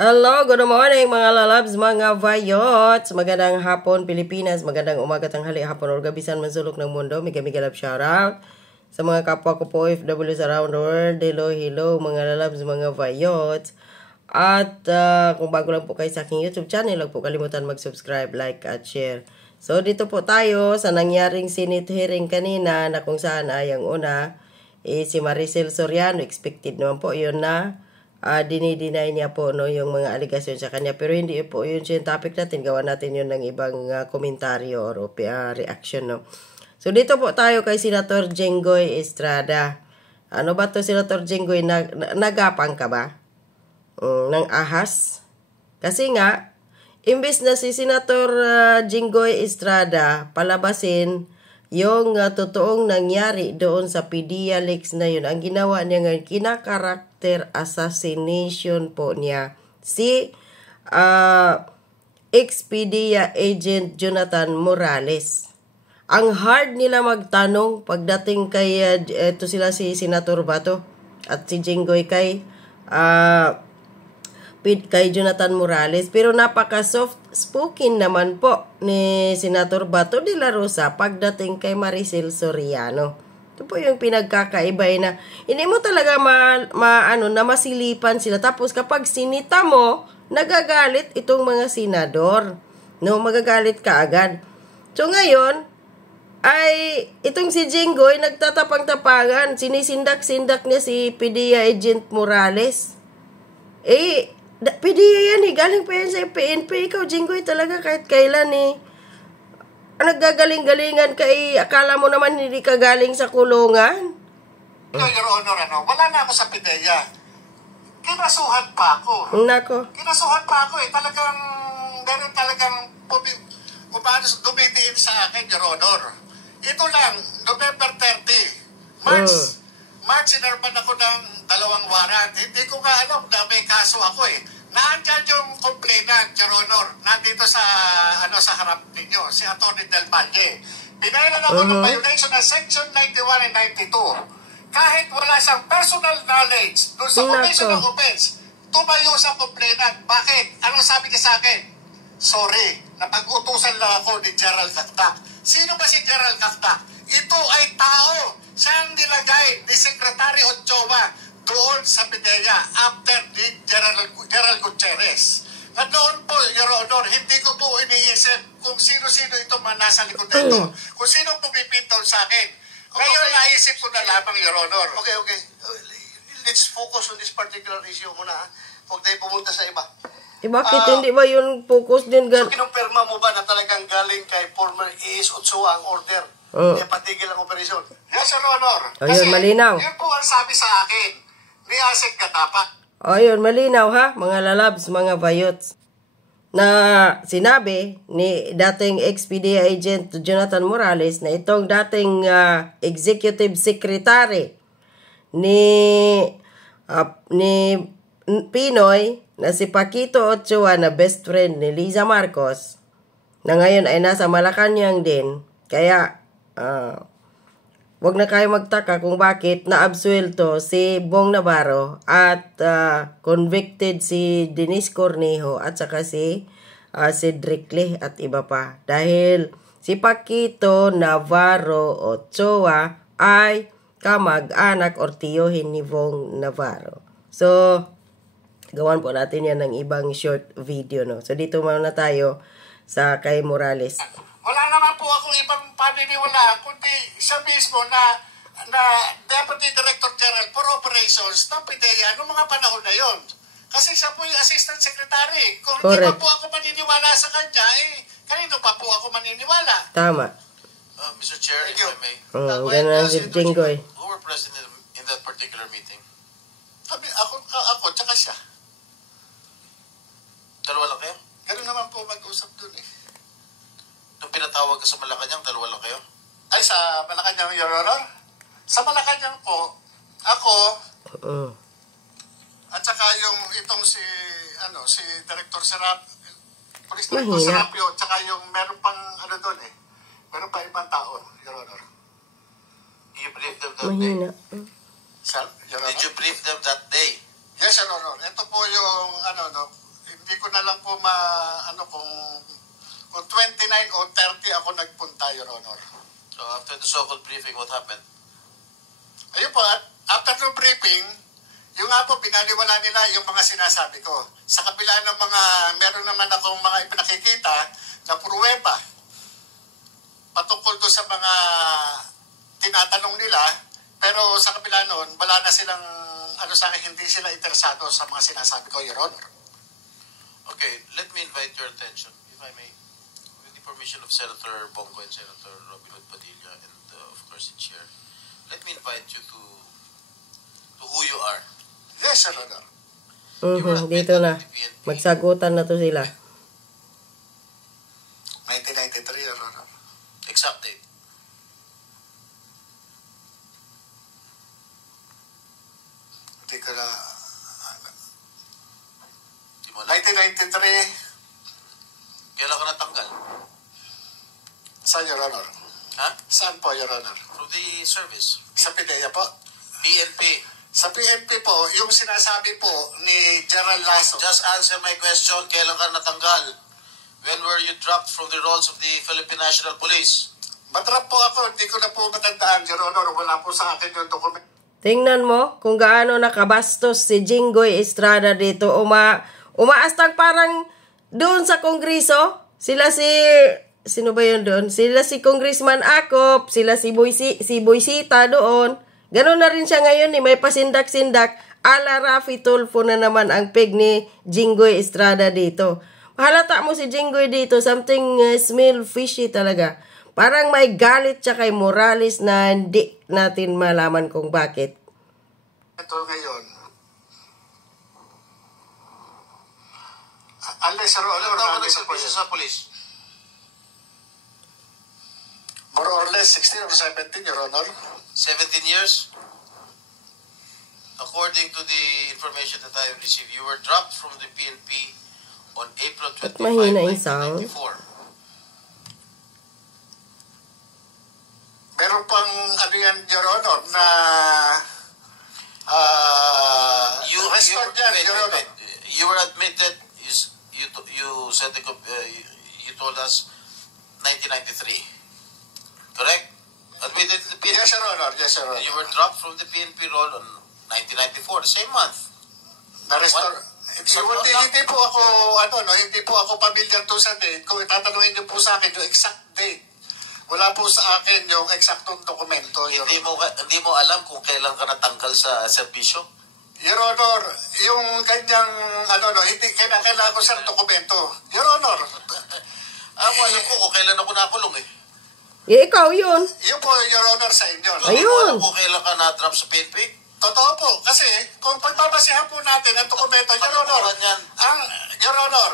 Hello, good morning mga lalabs, mga vayots. Magandang hapon Pilipinas, magandang umaga, tanghali, hapon or gabisan man sulok ng mundo. Miga love shoutout sa mga kapwa ko po OFWs around the world. Hello mga lalabs, mga vayots. At kung bago lang po kayo sa aking YouTube channel, huwag po kalimutan mag-subscribe, like at share. So dito po tayo sa nangyaring Senate hearing kanina na kung saan ay ang una si Maricel Soriano. Expected naman po yun na dinideny niya po yung mga aligasyon sa kanya, pero hindi po yun yung topic natin. Gawa natin yun ng ibang komentaryo or reaction, no? So dito po tayo kay Senator Jenggoy Estrada. Ano ba to, Senator Jenggoy? Nagapang ka ba ng ahas? Kasi nga imbes na si Senator Jenggoy Estrada palabasin yung totoong nangyari doon sa PDEA-Leaks na yun, ang ginawa niya ngayon, kinakarakter assassination po niya si ex-PDEA agent Jonathan Morales. Ang hard nila magtanong pagdating kay ito sila si Senator Bato at si Jenggoy kay Jonathan Morales, pero napaka-soft-spoken naman po ni Senator Bato de la Rosa pagdating kay Maricel Soriano. Ito po yung pinagkakaiba na hindi mo talaga na masilipan sila. Tapos kapag sinita mo, nagagalit itong mga senador. No, magagalit ka agad. So ngayon, ay itong si Jenggoy nagtatapang-tapangan, sinisindak-sindak niya si PDEA agent Morales. PDEA yan galing pa yan sa PNP. Ikaw, Jenggoy, talaga kahit kailan naggagaling-galingan ka akala mo naman hindi ka galing sa kulungan? Your Honor, wala na ako sa PDEA. Kinasuhan pa ako. Nako. Kinasuhan pa ako meron talagang kung paano dumidiin sa akin, Your Honor. Ito lang, November 30, March, sinarman ako ng 2 warrant. Hindi ko nga alam na may kaso ako Nandiyan yung complainant, Your Honor, nandito sa harap ninyo, si Atty. Del Valle. Pinailan ako ng violation ng Section 91 and 92. Kahit wala siyang personal knowledge doon sa commission of offense, tumayo sa complainant. Bakit? Ano sabi niya sa akin? Sorry, napag-utusan lang ako ni Gerald Cactac. Sino ba si Gerald Cactac? Ito ay tao. Siyang nilagay ni Secretary Ochoa doon sa PDEA after ni Gerald Gutierrez. At noon po, Your Honor, hindi ko po iniisip kung sino-sino ito man nasa likod na ito. Kung sino pumipintaw sa akin. Ngayon, naisip ko na lamang, Your Honor. Okay. Let's focus on this particular issue muna. Huwag tayo pumunta sa iba. Bakit hindi ba yung focus din? So, kinumpirma mo ba na talagang galing kay former AS Ochoa ang order? Hindi patigil ang operasyon? Yes, Your Honor. Ayun, malinaw. Yun po ang sabi sa akin ni Asek Gatapa. Ayun, malinaw ha, mga lalabs, mga vayots. Na sinabi ni dating ex-PDEA agent Jonathan Morales na itong dating executive secretary ni Pinoy na si Paquito Ochoa na best friend ni Liza Marcos na ngayon ay nasa Malacanang din. Kaya wag na kayo magtaka kung bakit naabsuelto si Bong Navarro at convicted si Denise Cornejo at saka si Cedric Lee at iba pa. Dahil si Paquito Navarro Ochoa ay kamag-anak or tiyohin ni Bong Navarro. So, gawan po natin yan ng ibang short video, no? So, dito muna tayo sa kay Morales. Wala naman po akong ibang paniniwala, kundi siya mismo na Deputy Director General for Operations ng PDEA noong mga panahon na yon. Kasi siya po yung Assistant Secretary. Kung hindi pa po ako maniniwala sa kanya, kanino pa po ako maniniwala? Tama. Mr. Chair, if I may. Ganun si Jenggoy. Who were present in that particular meeting? Ako, tsaka siya. Dalawa lang kayo? Ganun naman po mag-usap dun Nung pinatawag ka sa Malacanang, dalawa lang kayo? Ay, sa Malacanang, Your Honor? Sa Malacanang po, ako, at saka itong si Director Police Director Serapio, at saka yung meron pang doon meron pa ibang tao, Your Honor. You briefed them that day? Sir, Your Honor? Did you brief them that day? Yes, Your Honor. Ito po yung, hindi ko na lang po kung 29 o 30 ako nagpunta, Your Honor. So after the so-called briefing, what happened? Ayun po, at after the briefing, yung nga po, pinaliwala nila yung mga sinasabi ko. Sa kabila ng meron naman akong mga ipinakikita na pruweba patungkol doon sa mga tinatanong nila, pero sa kabila noon, wala na silang, sa akin, hindi sila interesado sa mga sinasabi ko, Your Honor. Okay, let me invite your attention, if I may, with the permission of Senator Bongo and Senator Robin Hood Padilla and of course the Chair. Let me invite you to who you are. Yes, Your Honor. Dito na. Magsagutan na to sila. 1993, Your Honor. Exact date. Hindi ko na... Di mo alam. 1993, Kailan ka natanggal? saan, Your Honor? Ha? Saan po, Your Honor? From the service. Sa PIDEA po? PNP. Sa PNP po, yung sinasabi po ni Gerald Lasso. Just answer my question. Kailan ka natanggal? When were you dropped from the rolls of the Philippine National Police? Matrap po ako, hindi ko na po matandaan, Your Honor. Wala po sa akin yung dokumento. Tingnan mo kung gaano nakabastos si Jinggoy Estrada dito. Umaastang parang doon sa Kongreso. Sino ba yun doon? Sila si Congressman Acop, sila si Boysita doon. Ganon na rin siya ngayon may pasindak-sindak. Ala Rafi Tulfo na naman ang peg ni Jinggoy Estrada dito. Halata mo si Jinggoy dito, something smell fishy talaga. Parang may galit siya kay Morales na hindi natin malaman kung bakit. Ito ngayon. Unless, Your Honor, Ano ka nagservisyo sa police? more or less 16 or 17, Your Honor. 17 years? According to the information that I have received, you were dropped from the PNP on April 25, Ba't mahina yung sound? 1994. Meron pang yan, Your Honor, na restored yan, Your Honor. You were admitted, you said you told us 1993. Correct? Admitted to the PNP. Yes, Your Honor. Yes, Your Honor. You were dropped from the PNP role on 1994, the same month. Na-restore. What? Hindi po ako, hindi po ako pamilyar to sa date. Kung itatanungin niyo po sa akin yung exact date, wala po sa akin yung eksaktong dokumento, Your Honor. Hindi mo alam kung kailan ka natanggal sa serbisyo? Your Honor, yung ganyang, hindi kailangan ko sa dokumento. Your Honor. Alam ko kung kailan ako nakulong eh. Ikaw yun. Yun po, Your Honor, sa inyo. Ayun. Alam ko kailan ka na-drop sa PNP? Totoo po. Kasi kung pagbabasihan po natin ang dokumento, Your Honor,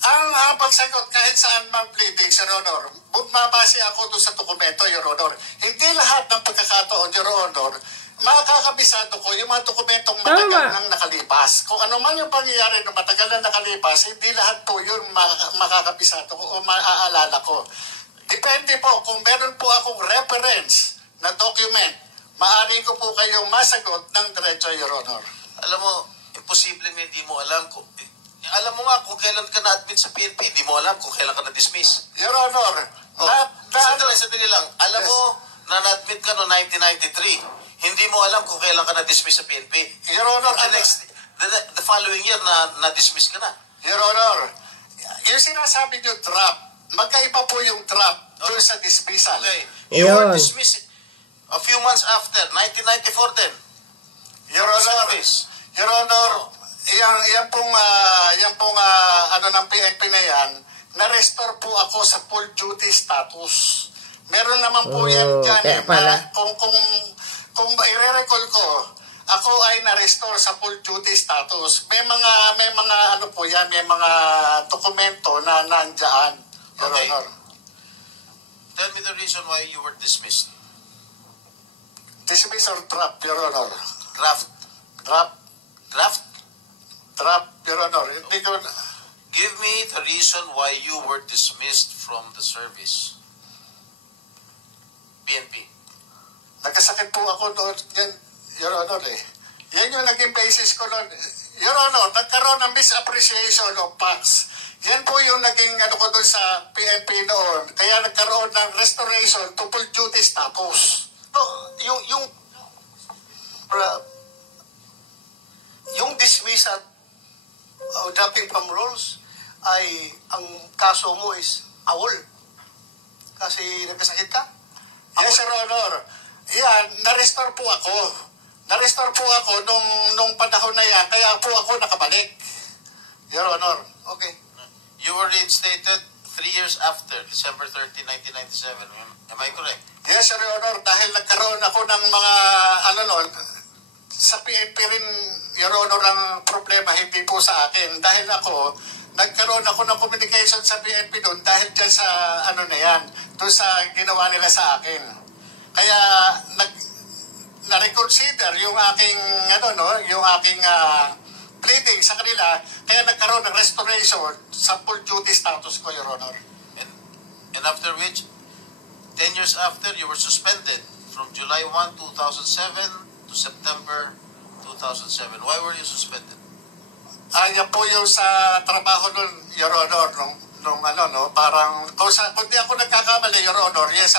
ang pagsagot kahit saan mang pleading, Your Honor, mabase ako doon sa dokumento, Your Honor. Hindi lahat ng pagkakataon, Your Honor, makakabisado ko yung mga dokumentong matagal nang nakalipas. Kung ano man yung pangyayari ng matagal na nakalipas, hindi lahat po yun makakabisado ko o maaalala ko. Depende po, kung meron po akong reference na document, maaari ko po kayong masagot ng diretso, Your Honor. Alam mo, imposible hindi mo alam kung... Alam mo nga kung kailan ka na-admit sa PNP, hindi mo alam kung kailan ka na-dismiss. Your Honor, Sandali lang. Alam mo na na-admit ka noong 1993. Hindi mo alam kung kailan ka na-dismiss sa PNP. Your Honor, the following year na-dismiss ka na. Your Honor, yung sinasabi niyo drop, magkaiba po yung drop doon sa dismissal. Okay. You were Ayun. dismissed a few months after, 1994 then. Your Honor, yan pong ng PNP na yan, na-restore po ako sa full duty status. Meron naman po yan dyan. Kaya pala. Kung i-recall ko, ako ay na-restore sa full duty status. May mga dokumento na nandiyan, Your Okay. Honor. Tell me the reason why you were dismissed. Dismiss or drop, Your Honor? Draft, Your Honor. Hindi ko... give me the reason why you were dismissed from the service. PNP. Nagkasakit po ako doon yan, Your Honor eh. Yan yung naging basis ko noon, Your Honor, nagkaroon ng misappreciation of facts. Yan po yung naging ano ko doon sa PNP noon. Kaya nagkaroon ng restoration to full duty status. So, yung dismissal o dropping from roles ay ang kaso mo is awol. Kasi nagkasakit ka? Yes, Your Honor. Yan, na-restore po ako. Na-restore po ako nung panahon na yan. Kaya po ako nakabalik. Your Honor. Okay. You were reinstated 3 years after, December 30, 1997. Am I correct? Yes, Your Honor. Dahil nagkaroon ako ng mga, ano noon, sa PNP rin, Your Honor, ang problema, hindi po sa akin. Dahil ako, nagkaroon ako ng communication sa PNP doon dahil dyan sa, ano na yan, doon sa ginawa nila sa akin. Kaya, na-reconsider yung aking, ano no, yung aking pleading sa kanila, kaya nagkaroon ng restoration sa full duty status ko, Your Honor. And after which, 10 years after, you were suspended from July 1, 2007 to September 2007. Why were you suspended? Yan po yung sa trabaho nun, Your Honor, nung ano, no, parang, kung di ako nagkakamali, Your Honor, yes,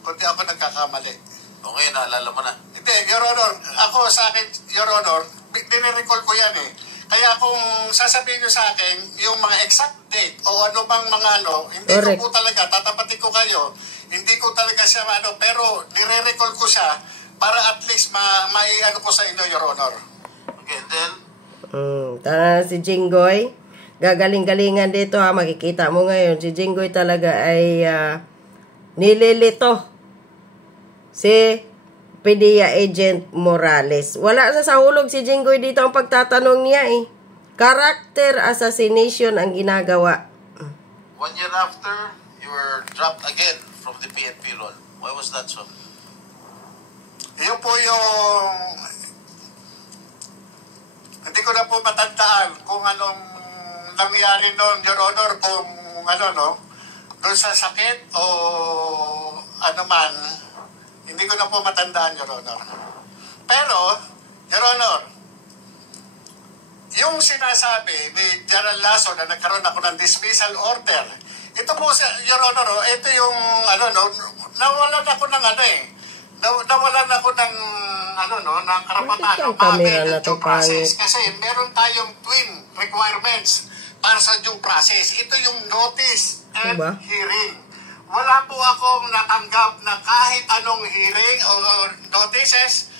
kung di ako nagkakamali. Okay, naalala mo na. Hindi, Your Honor, ako sa akin, Your Honor, dinirecall ko yan eh. Kaya kung sasabihin nyo sa akin, yung mga exact date o ano bang mga ano, hindi Correct. ko po talaga, tatapatin ko kayo, hindi ko talaga siya ano, pero nire-recall ko siya para at least ano ko sa inyo, Your Honor. Okay, and then, Si Jinggoy, gagaling-galingan dito ha, makikita mo ngayon. Si Jinggoy talaga ay nililito si PDEA Agent Morales. Wala sa hulog si Jinggoy dito ang pagtatanong niya eh. Character assassination ang ginagawa. 1 year after, you were dropped again from the PNP role. Why was that so? Yun po yung hindi ko na po matandaan kung anong nangyari noon, Your Honor, kung ano, no, doon sa sakit o ano man, hindi ko na po matandaan, Your Honor. Pero, Your Honor, yung sinasabi ni General Lasso na nagkaroon ako ng dismissal order, ito po, Your Honor, ito yung, ano, no, nawalan ako ng ano eh, nawalan ako ng ano no, ng karapatan ng Camera na due to, process kasi meron tayong twin requirements para sa due process. Ito yung notice and Diba? hearing. Wala po akong natanggap na kahit anong hearing o notices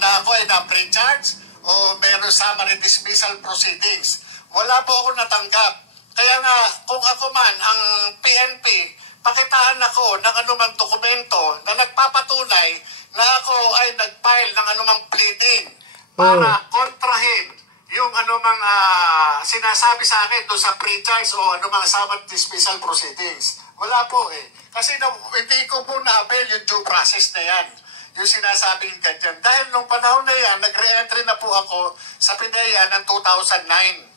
na ako ay na-pre-charge o meron summary dismissal proceedings. Wala po ako natanggap. Kaya nga, kung ako man ang PNP, pakitaan ako ng anumang dokumento na nagpapatunay na ako ay nag-file ng anumang pleading para kontrahin yung anumang sinasabi sa akin doon sa pre-charge o anumang summary dismissal proceedings. Wala po eh. Kasi hindi ko po na-avail yung due process na yan. Yung sinasabing ganyan. Dahil nung panahon na yan, nag-re-entry na po ako sa PDEA ng 2009.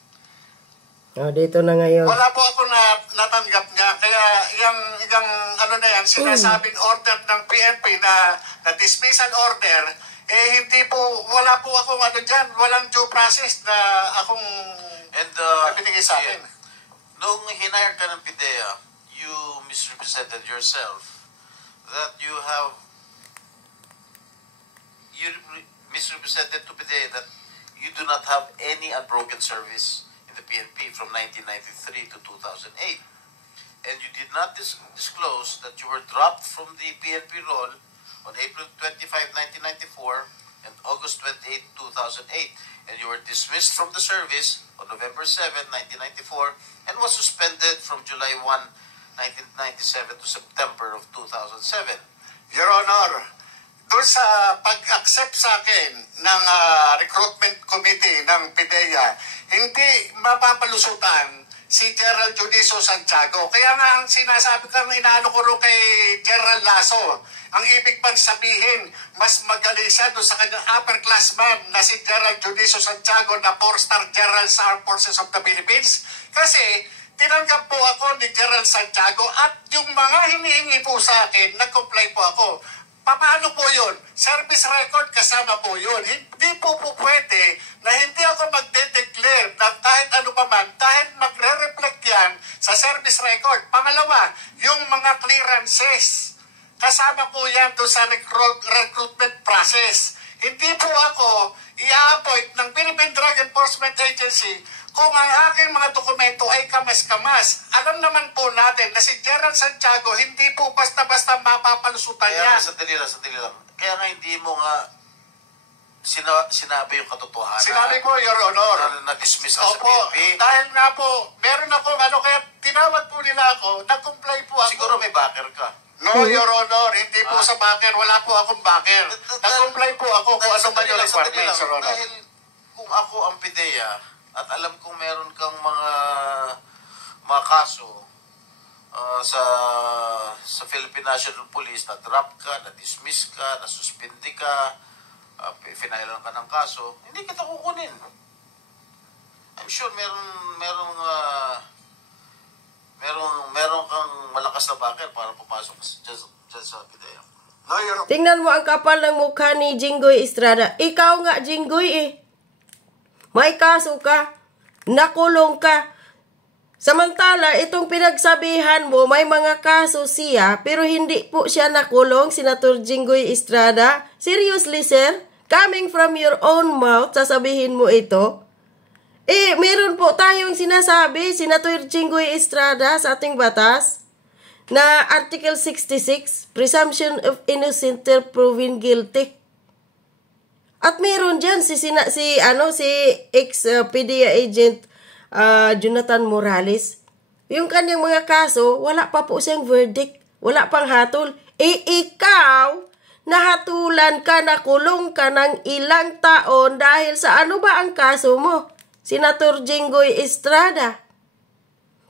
Dito na ngayon. Wala po ako natanggap niya. Kaya yung ano na yan, sinasabing order ng PNP na dismissal order, eh hindi po, wala po akong ano dyan, walang due process na akong binigay sa akin. Nung hinire ka ng PDEA, you misrepresented yourself that you misrepresented to PDEA that you do not have any unbroken service the PNP from 1993 to 2008. And you did not disclose that you were dropped from the PNP role on April 25, 1994 and August 28, 2008. And you were dismissed from the service on November 7, 1994 and was suspended from July 1, 1997 to September of 2007. Your Honor, doon sa pag-accept sa akin ng recruitment committee ng PDEA, hindi mapapalusutan si General Juniso Santiago. Kaya nga ang sinasabi ko, inaano ko rin kay General Lasso, ang ibig bang sabihin, mas magaling siya doon sa kanyang upperclassman na si General Juniso Santiago na 4-star General sa Armed Forces of the Philippines. Kasi tinanggap po ako ni General Santiago at yung mga hinihingi po sa akin, nag-comply po ako. Paano po yun? Service record kasama po yun. Hindi po pwede na hindi ako magde-declare na kahit ano pa man dahil magre-reflect yan sa service record. Pangalawa, yung mga clearances. Kasama po yan doon sa recruitment process. Hindi po ako i-appoint ng Philippine Drug Enforcement Agency kung ang aking mga dokumento ay kamas-kamas. Alam naman po natin na si Gerald Santiago hindi po basta-basta mapapalusutan Kaya yan. sandali lang. Kaya nga hindi mo nga sinabi yung katotohanan. Sinabi po, Your Honor. Na-dismiss ka sa Opo, PNP. dahil nga po, meron akong kaya tinawag po nila ako, nag-comply po ako. Siguro may backer ka. No, Your Honor, hindi po sa backer, wala po akong backer. Nag-comply po ako kung anong man yung requirements, Your Honor. Dahil kung ako ang PIDEA, at alam kong meron kang mga kaso sa Philippine National Police, na-drop ka, na-dismiss ka, na-suspindi ka, finailan ka ng kaso, hindi kita kukunin. I'm sure meron kang malakas na backer para pumasok dyan sa PIDEA. No, Your Honor. Tingnan mo ang kapal ng mukha ni Jinggoy Estrada. Ikaw nga, Jinggoy eh. May kaso ka. Nakulong ka. Samantala, itong pinagsabihan mo, may mga kaso siya, pero hindi po siya nakulong, Senator Jinggoy Estrada. Seriously, sir? Coming from your own mouth, sasabihin mo ito? Meron po tayong sinasabi, Senator Jinggoy Estrada, sa ating batas, na Article 66, Presumption of Innocent till proven guilty. At meron dyan si ex-PDEA agent Jonathan Morales. Yung kanyang mga kaso, wala pa po siyang verdict. Wala pang hatol. Ikaw, nahatulan ka, nakulong ka ng ilang taon dahil sa ano ba ang kaso mo? Senator Jinggoy Estrada.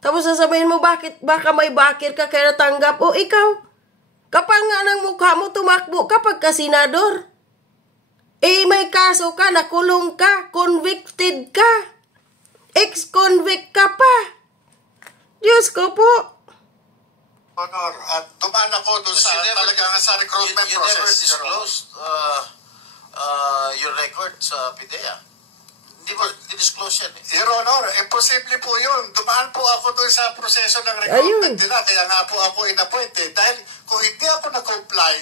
Tapos sasabihin mo, baka may bakir ka kaya natanggap. O ikaw, kapag nga ng mukha mo, tumakbo kapag ka senador. May kaso ka, nakulong ka, convicted ka. Ex-convict ka pa. Diyos ko po. Honor, at dumaan ako doon sa recruitment you process. never disclosed your record sa PIDEA. Hindi mo disclose yan eh. Your Honor, imposible po yun. Dumaan po ako doon sa proseso ng recruitment nila. Kaya nga po ako inappoint eh. Dahil kung hindi ako nag-comply,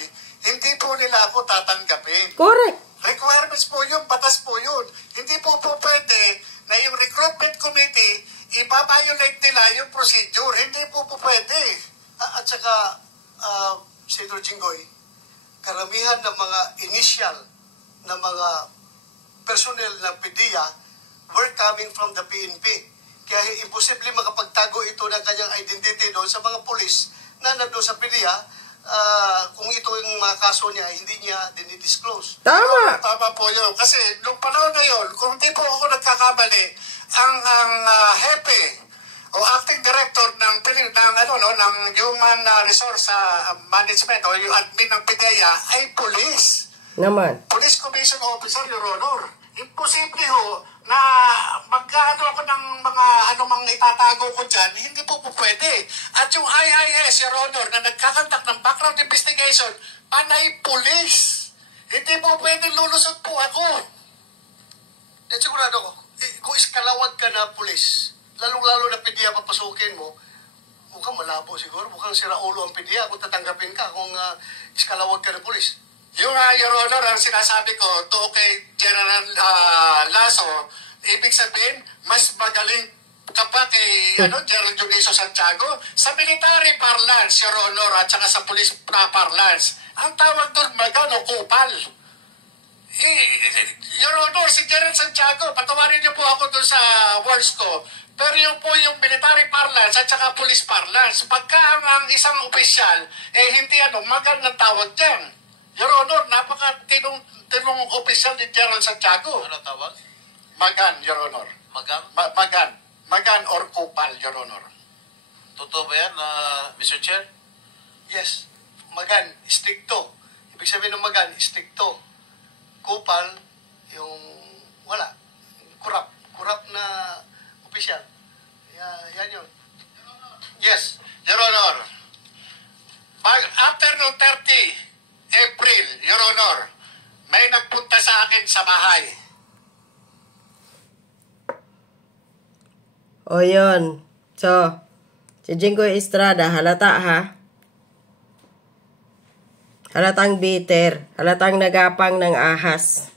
hindi po nila ako tatanggapin. Correct. Requirements po yun, batas po yun. Hindi po pwede na yung recruitment committee, ipabiolate nila yung procedure. Hindi po pwede. At saka, Senator Jinggoy, karamihan ng mga initial na mga personnel ng PIDEA were coming from the PNP. Kaya imposible makapagtago ito ng kanyang identity doon sa mga polis na nandun sa PIDEA. Kung ito yung mga kaso niya, hindi niya dinidisclose. Tama. Tama po yun. Kasi nung panahon na yun, kung hindi po ako nagkakamali, ang hepe o acting director ng Human Resource Management o yung admin ng PIDEA ay police. Naman. Police Commission Officer, Your Honor. Imposible ho na magkano ako ng mga anumang itatago ko dyan, hindi po pwede. At yung IIS, Your Honor, na nagkakantak ng background investigation, panay police. Hindi po pwede lulusot po ako. At sigurado ko, kung iskalawag ka na pulis, lalong-lalo na PIDEA papasukin mo, mukhang malabo siguro, mukhang siraulo ang PIDEA kung tatanggapin ka kung iskalawag ka na pulis. Yung Your Honor, ang sinasabi ko to kay General Lasso, ibig sabihin, mas magaling ka pa kay General Dionisio Santiago sa military parlance, Your Honor, at saka sa police parlance. Ang tawag doon, magano, kupal. Your Honor, si General Santiago, patawarin niyo po ako doon sa words ko, pero yung po yung military parlance at saka police parlance, pagka ang isang opisyal, hindi magandang tawag dyan. Your Honor, napaka-tinong opisyal ni General Santiago. Ano tawag? Magan, Your Honor. Magan? Magan. Magan or kupal, Your Honor. Totoo ba yan, Mr. Chair? Yes, magan, stricto. Ibig sabihin ng magan, stricto. Kupal, yung wala. Kurap na opisyal. Yan yun. Yes, Your Honor. After no 30 April namin sa bahay. O yun. So, si Jinggoy Estrada, halata ha? Halatang bitter. Halatang nagapang ng ahas.